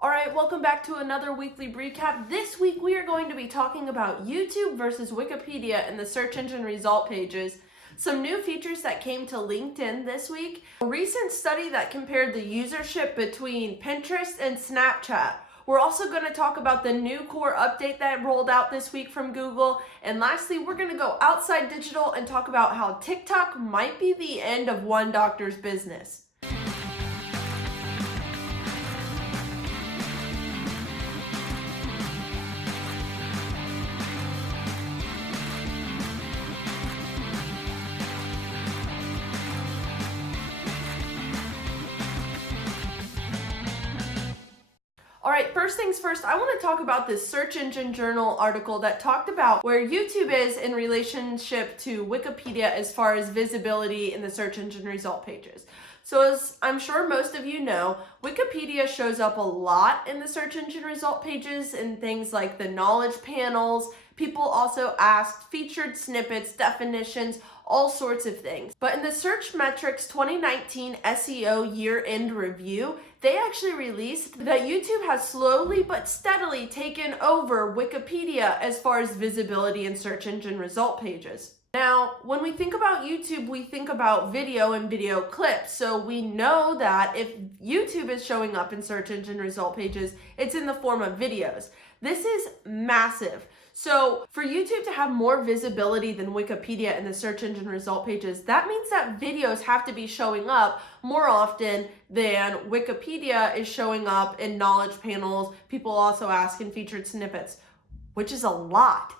All right, welcome back to another weekly recap. This week we are going to be talking about YouTube versus Wikipedia in the search engine result pages, some new features that came to LinkedIn this week, a recent study that compared the usership between Pinterest and Snapchat. We're also going to talk about the new core update that rolled out this week from Google. And lastly, we're going to go outside digital and talk about how TikTok might be the end of one doctor's business. All right, first things first, I want to talk about this Search Engine Journal article that talked about where YouTube is in relationship to Wikipedia as far as visibility in the search engine result pages. So as I'm sure most of you know, Wikipedia shows up a lot in the search engine result pages in things like the knowledge panels. People also asked featured snippets, definitions, all sorts of things. But in the Search Metrics 2019 SEO year-end review, they actually released that YouTube has slowly but steadily taken over Wikipedia as far as visibility in search engine result pages. Now, when we think about YouTube, we think about video and video clips. So we know that if YouTube is showing up in search engine result pages, it's in the form of videos. This is massive. So for YouTube to have more visibility than Wikipedia in the search engine result pages, that means that videos have to be showing up more often than Wikipedia is showing up in knowledge panels. People also ask in featured snippets, which is a lot.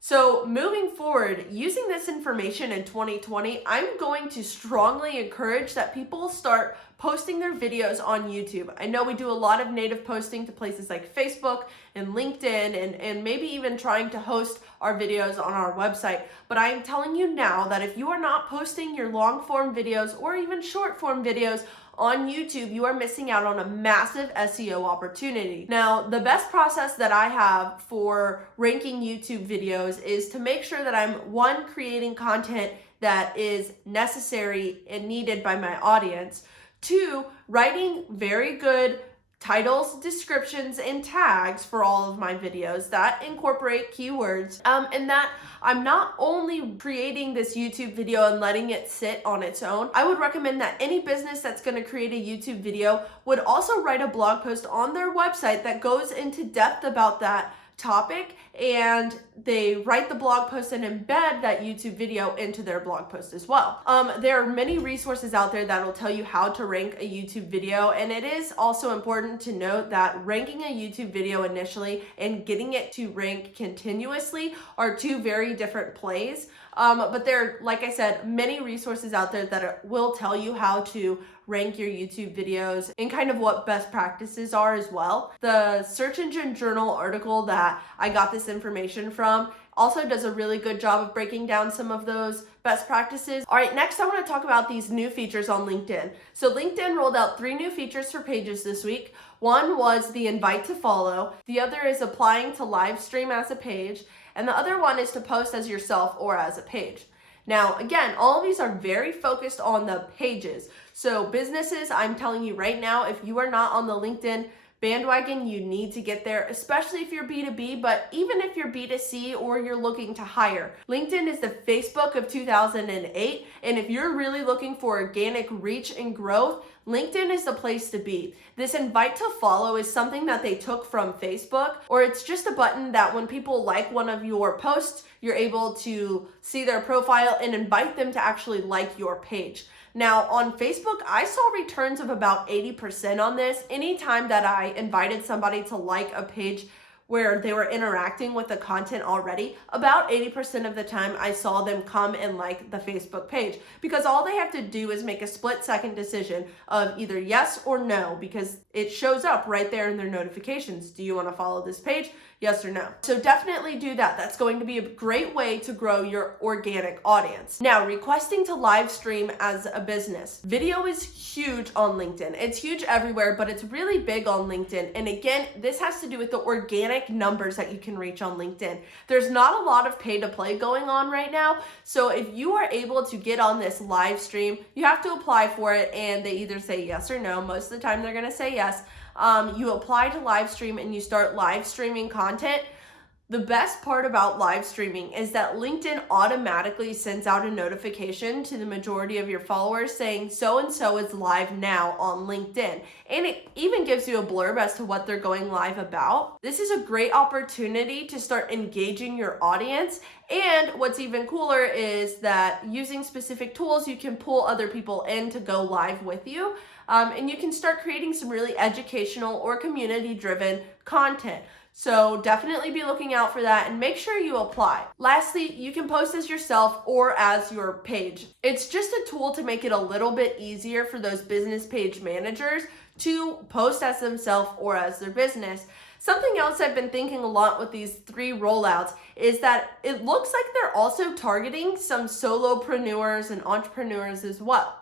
So moving forward, using this information in 2020, I'm going to strongly encourage that people start posting their videos on YouTube. I know we do a lot of native posting to places like Facebook and LinkedIn and maybe even trying to host our videos on our website. But I am telling you now that if you are not posting your long form videos or even short form videos on YouTube, you are missing out on a massive SEO opportunity. Now, the best process that I have for ranking YouTube videos is to make sure that I'm, one, creating content that is necessary and needed by my audience, two, writing very good titles, descriptions, and tags for all of my videos that incorporate keywords, and that I'm not only creating this YouTube video and letting it sit on its own. I would recommend that any business that's going to create a YouTube video would also write a blog post on their website that goes into depth about that topic, and they write the blog post and embed that YouTube video into their blog post as well. There are many resources out there that will tell you how to rank a YouTube video, and it is also important to note that ranking a YouTube video initially and getting it to rank continuously are two very different plays. But there are, like I said, many resources out there that will tell you how to rank your YouTube videos and kind of what best practices are as well. The Search Engine Journal article that I got this information from also does a really good job of breaking down some of those best practices. All right, next I want to talk about these new features on LinkedIn. So LinkedIn rolled out 3 new features for pages this week. One was the invite to follow. The other is applying to live stream as a page. And the other one is to post as yourself or as a page. Now, again, all of these are very focused on the pages. So businesses, I'm telling you right now, if you are not on the LinkedIn bandwagon, you need to get there, especially if you're B2B, but even if you're B2C or you're looking to hire. LinkedIn is the Facebook of 2008, and if you're really looking for organic reach and growth, LinkedIn is the place to be. This invite to follow is something that they took from Facebook, or it's just a button that when people like one of your posts, you're able to see their profile and invite them to actually like your page. Now on Facebook, I saw returns of about 80% on this. Anytime that I invited somebody to like a page where they were interacting with the content already, about 80% of the time I saw them come and like the Facebook page, because all they have to do is make a split-second decision of either yes or no, because it shows up right there in their notifications. Do you want to follow this page? Yes or no? So definitely do that. That's going to be a great way to grow your organic audience. Now, requesting to live stream as a business. Video is huge on LinkedIn. It's huge everywhere, but it's really big on LinkedIn. And again, this has to do with the organic numbers that you can reach on LinkedIn. There's not a lot of pay to play going on right now. So if you are able to get on this live stream, you have to apply for it, and they either say yes or no. Most of the time they're going to say yes. you apply to live stream and you start live streaming content, the best part about live streaming is that LinkedIn automatically sends out a notification to the majority of your followers saying so-and-so is live now on LinkedIn. And it even gives you a blurb as to what they're going live about. This is a great opportunity to start engaging your audience. And what's even cooler is that using specific tools, you can pull other people in to go live with you. And you can start creating some really educational or community-driven content. So definitely be looking out for that and make sure you apply. Lastly, you can post as yourself or as your page. It's just a tool to make it a little bit easier for those business page managers to post as themselves or as their business. Something else I've been thinking a lot with these 3 rollouts is that it looks like they're also targeting some solopreneurs and entrepreneurs as well.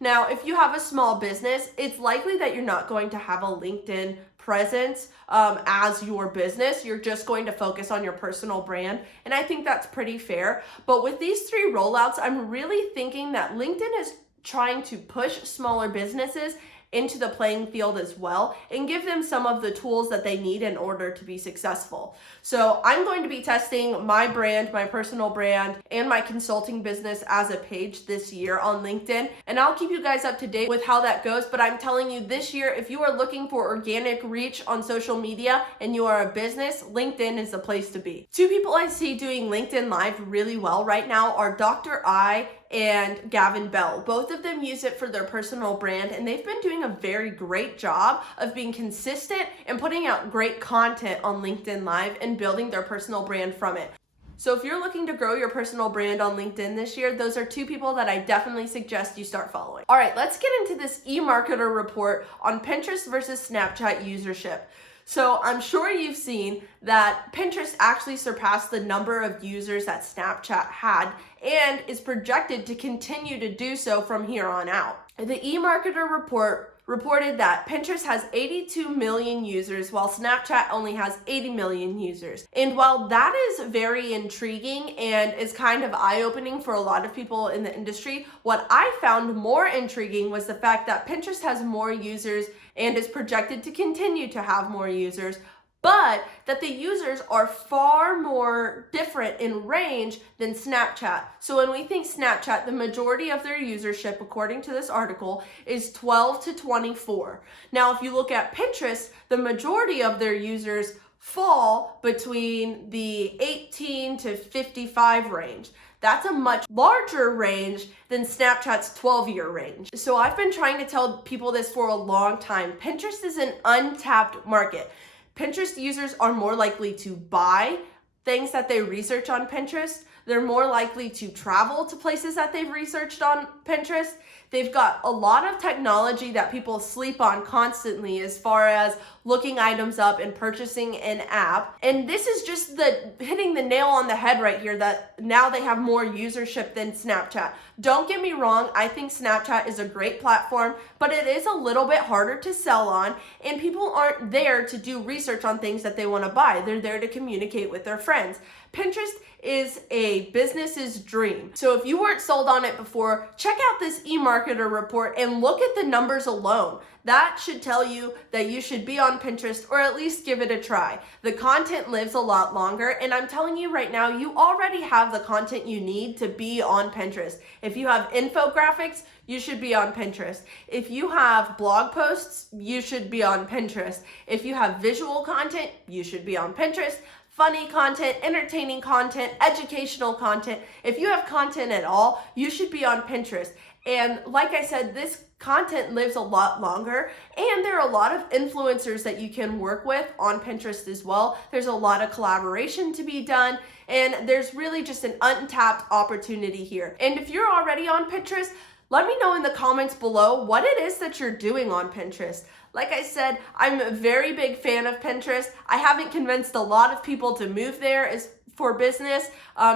Now, if you have a small business, it's likely that you're not going to have a LinkedIn presence as your business. You're just going to focus on your personal brand. And I think that's pretty fair. But with these 3 rollouts, I'm really thinking that LinkedIn is trying to push smaller businesses into the playing field as well and give them some of the tools that they need in order to be successful. So I'm going to be testing my brand, my personal brand, and my consulting business as a page this year on LinkedIn. And I'll keep you guys up to date with how that goes. But I'm telling you this year, if you are looking for organic reach on social media and you are a business, LinkedIn is the place to be. 2 people I see doing LinkedIn Live really well right now are Dr. I and Gavin Bell. Both of them use it for their personal brand, and they've been doing a very great job of being consistent and putting out great content on LinkedIn Live and building their personal brand from it. So if you're looking to grow your personal brand on LinkedIn this year, those are 2 people that I definitely suggest you start following. All right, let's get into this eMarketer report on Pinterest versus Snapchat usership. So I'm sure you've seen that Pinterest actually surpassed the number of users that Snapchat had and is projected to continue to do so from here on out. The eMarketer report reported that Pinterest has 82 million users while Snapchat only has 80 million users. And while that is very intriguing and is kind of eye-opening for a lot of people in the industry, what I found more intriguing was the fact that Pinterest has more users and is projected to continue to have more users, but that the users are far more different in range than Snapchat. So when we think Snapchat, the majority of their usership, according to this article, is 12 to 24. Now, if you look at Pinterest, the majority of their users fall between the 18 to 55 range. That's a much larger range than Snapchat's 12-year range. So I've been trying to tell people this for a long time. Pinterest is an untapped market. Pinterest users are more likely to buy things that they research on Pinterest. They're more likely to travel to places that they've researched on Pinterest. They've got a lot of technology that people sleep on constantly as far as looking items up and purchasing an app. And this is just hitting the nail on the head right here, that now they have more usership than Snapchat. Don't get me wrong, I think Snapchat is a great platform, but it is a little bit harder to sell on, and people aren't there to do research on things that they want to buy. They're there to communicate with their friends. Pinterest is a business's dream. So if you weren't sold on it before, check out this eMarketer report and look at the numbers alone. That should tell you that you should be on Pinterest, or at least give it a try. The content lives a lot longer, and I'm telling you right now, you already have the content you need to be on Pinterest. If you have infographics, you should be on Pinterest. If you have blog posts, you should be on Pinterest. If you have visual content, you should be on Pinterest. Funny content, entertaining content, educational content. If you have content at all, you should be on Pinterest. And like I said, this content lives a lot longer, and there are a lot of influencers that you can work with on Pinterest as well. There's a lot of collaboration to be done, and there's really just an untapped opportunity here. And if you're already on Pinterest, let me know in the comments below what it is that you're doing on Pinterest. Like I said, I'm a very big fan of Pinterest. I haven't convinced a lot of people to move there for business.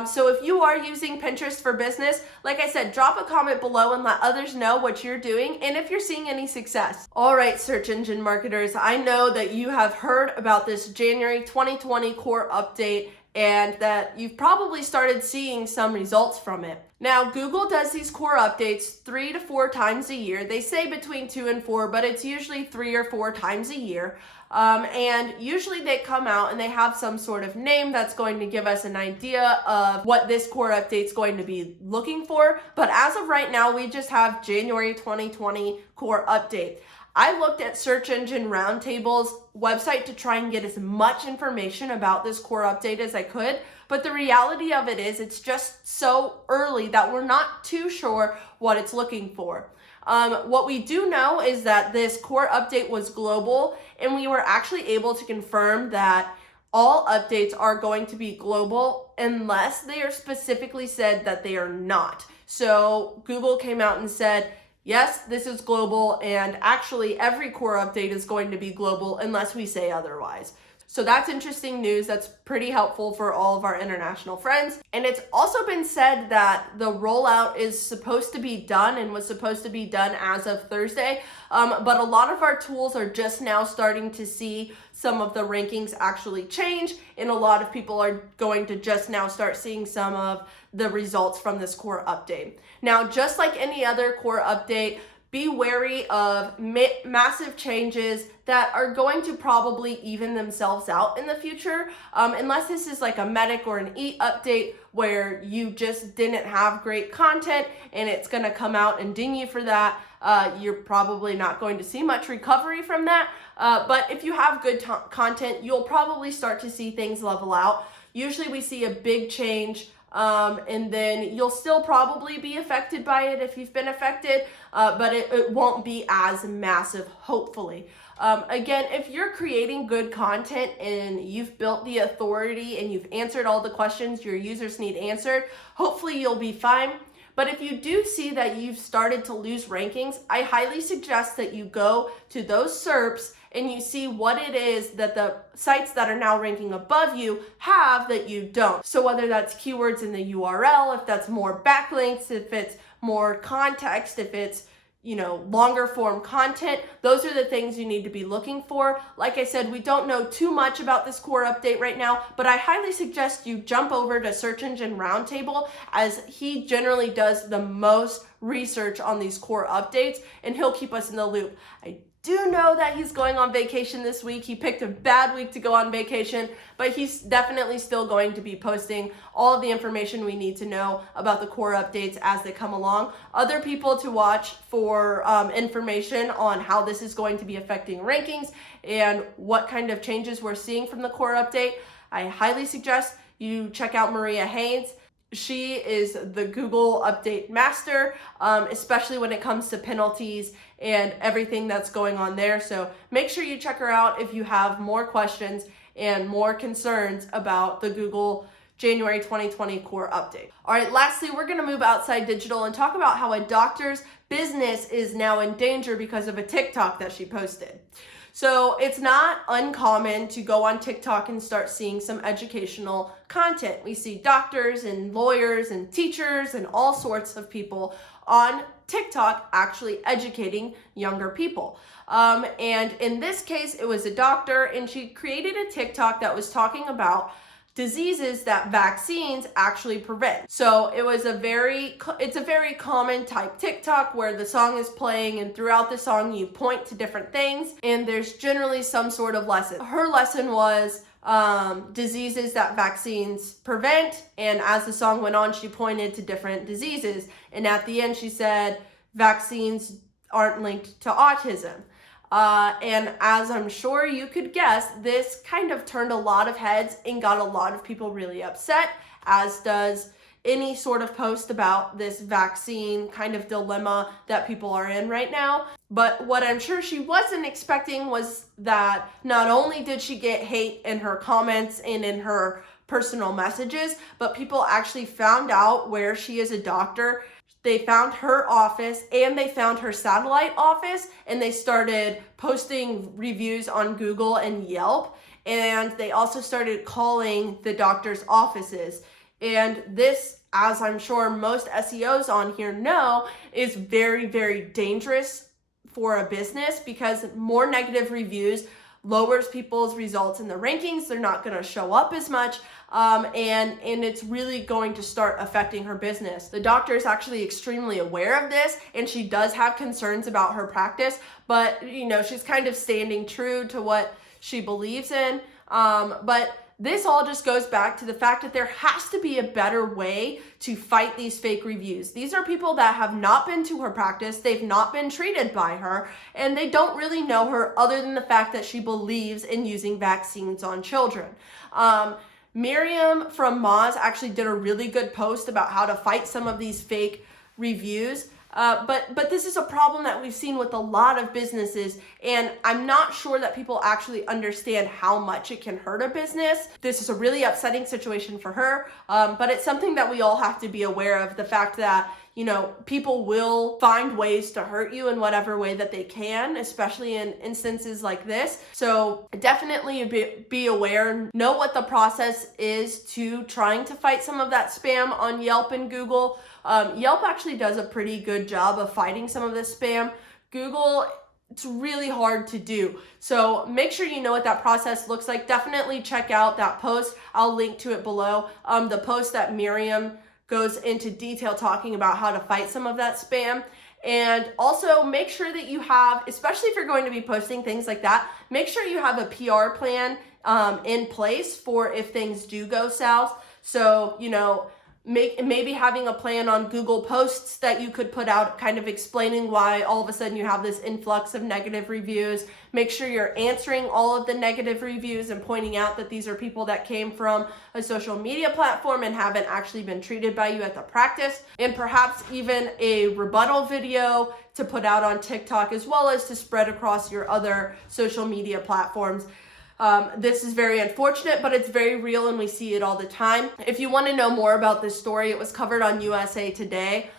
So if you are using Pinterest for business, like I said, drop a comment below and let others know what you're doing and if you're seeing any success. All right, search engine marketers, I know that you have heard about this January 2020 core update and that you've probably started seeing some results from it. Now, Google does these core updates 3 to 4 times a year. They say between 2 and 4, but it's usually 3 or 4 times a year. And usually they come out and they have some sort of name that's going to give us an idea of what this core update's going to be looking for. But as of right now, we just have January 2020 core update. I looked at Search Engine Roundtable's website to try and get as much information about this core update as I could, but the reality of it is it's just so early that we're not too sure what it's looking for. What we do know is that this core update was global, and we were actually able to confirm that all updates are going to be global unless they are specifically said that they are not. So Google came out and said, yes, this is global, and actually every core update is going to be global unless we say otherwise. So that's interesting news. That's pretty helpful for all of our international friends. And it's also been said that the rollout is supposed to be done and was supposed to be done as of Thursday. But a lot of our tools are just now starting to see some of the rankings actually change, and a lot of people are going to just now start seeing some of the results from this core update. Now, just like any other core update, be wary of massive changes that are going to probably even themselves out in the future, unless this is like a medic or an E update where you just didn't have great content and it's going to come out and ding you for that. You're probably not going to see much recovery from that. But if you have good content, you'll probably start to see things level out. Usually we see a big change, and then you'll still probably be affected by it if you've been affected, but it won't be as massive, hopefully. Again, if you're creating good content and you've built the authority and you've answered all the questions your users need answered, hopefully you'll be fine. But if you do see that you've started to lose rankings, I highly suggest that you go to those SERPs and you see what it is that the sites that are now ranking above you have that you don't. So whether that's keywords in the URL, if that's more backlinks, if it's more context, if it's longer form content, those are the things you need to be looking for. Like I said, we don't know too much about this core update right now, but I highly suggest you jump over to Search Engine Roundtable, as he generally does the most research on these core updates, and he'll keep us in the loop. I do know that he's going on vacation this week. He picked a bad week to go on vacation, but he's definitely still going to be posting all of the information we need to know about the core updates as they come along. Other people to watch for information on how this is going to be affecting rankings and what kind of changes we're seeing from the core update, I highly suggest you check out Maria Haynes. She is the Google update master, especially when it comes to penalties and everything that's going on there. So make sure you check her out if you have more questions and more concerns about the Google January 2020 core update. All right, lastly, we're going to move outside digital and talk about how a doctor's business is now in danger because of a TikTok that she posted. So it's not uncommon to go on TikTok and start seeing some educational content. We see doctors and lawyers and teachers and all sorts of people on TikTok actually educating younger people. And in this case, it was a doctor, and she created a TikTok that was talking about diseases that vaccines actually prevent. So it's a very common type TikTok where the song is playing, and throughout the song you point to different things, and there's generally some sort of lesson. Her lesson was diseases that vaccines prevent, and as the song went on, she pointed to different diseases, and at the end she said vaccines aren't linked to autism. And as I'm sure you could guess, this kind of turned a lot of heads and got a lot of people really upset, as does any sort of post about this vaccine kind of dilemma that people are in right now. But what I'm sure she wasn't expecting was that not only did she get hate in her comments and in her personal messages, but people actually found out where she is a doctor. They found her office and they found her satellite office, and they started posting reviews on Google and Yelp, and they also started calling the doctor's offices. And this, as I'm sure most SEOs on here know, is very, very dangerous for a business, because more negative reviews lowers people's results in the rankings. They're not going to show up as much. And it's really going to start affecting her business. The doctor is actually extremely aware of this, and she does have concerns about her practice, but she's kind of standing true to what she believes in. But this all just goes back to the fact that there has to be a better way to fight these fake reviews. These are people that have not been to her practice, they've not been treated by her, and they don't really know her other than the fact that she believes in using vaccines on children. Miriam from Moz actually did a really good post about how to fight some of these fake reviews. But this is a problem that we've seen with a lot of businesses, and I'm not sure that people actually understand how much it can hurt a business. This is a really upsetting situation for her, but it's something that we all have to be aware of, the fact that people will find ways to hurt you in whatever way that they can, especially in instances like this. So definitely be aware, know what the process is to trying to fight some of that spam on Yelp and Google. Yelp actually does a pretty good job of fighting some of this spam. Google, it's really hard to do. So make sure you know what that process looks like. Definitely check out that post. I'll link to it below. The post that Miriam goes into detail talking about how to fight some of that spam. And also make sure that you have, especially if you're going to be posting things like that, make sure you have a PR plan in place for if things do go south. So, maybe having a plan on Google posts that you could put out kind of explaining why all of a sudden you have this influx of negative reviews. Make sure you're answering all of the negative reviews and pointing out that these are people that came from a social media platform and haven't actually been treated by you at the practice. And perhaps even a rebuttal video to put out on TikTok, as well as to spread across your other social media platforms. This is very unfortunate, but it's very real and we see it all the time. If you want to know more about this story, it was covered on USA Today.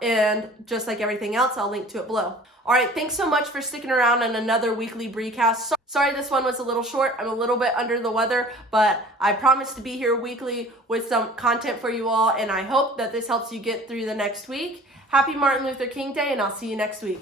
And just like everything else, I'll link to it below. All right, thanks so much for sticking around on another weekly Briecast. Sorry this one was a little short. I'm a little bit under the weather, but I promise to be here weekly with some content for you all, and I hope that this helps you get through the next week. Happy Martin Luther King Day, and I'll see you next week.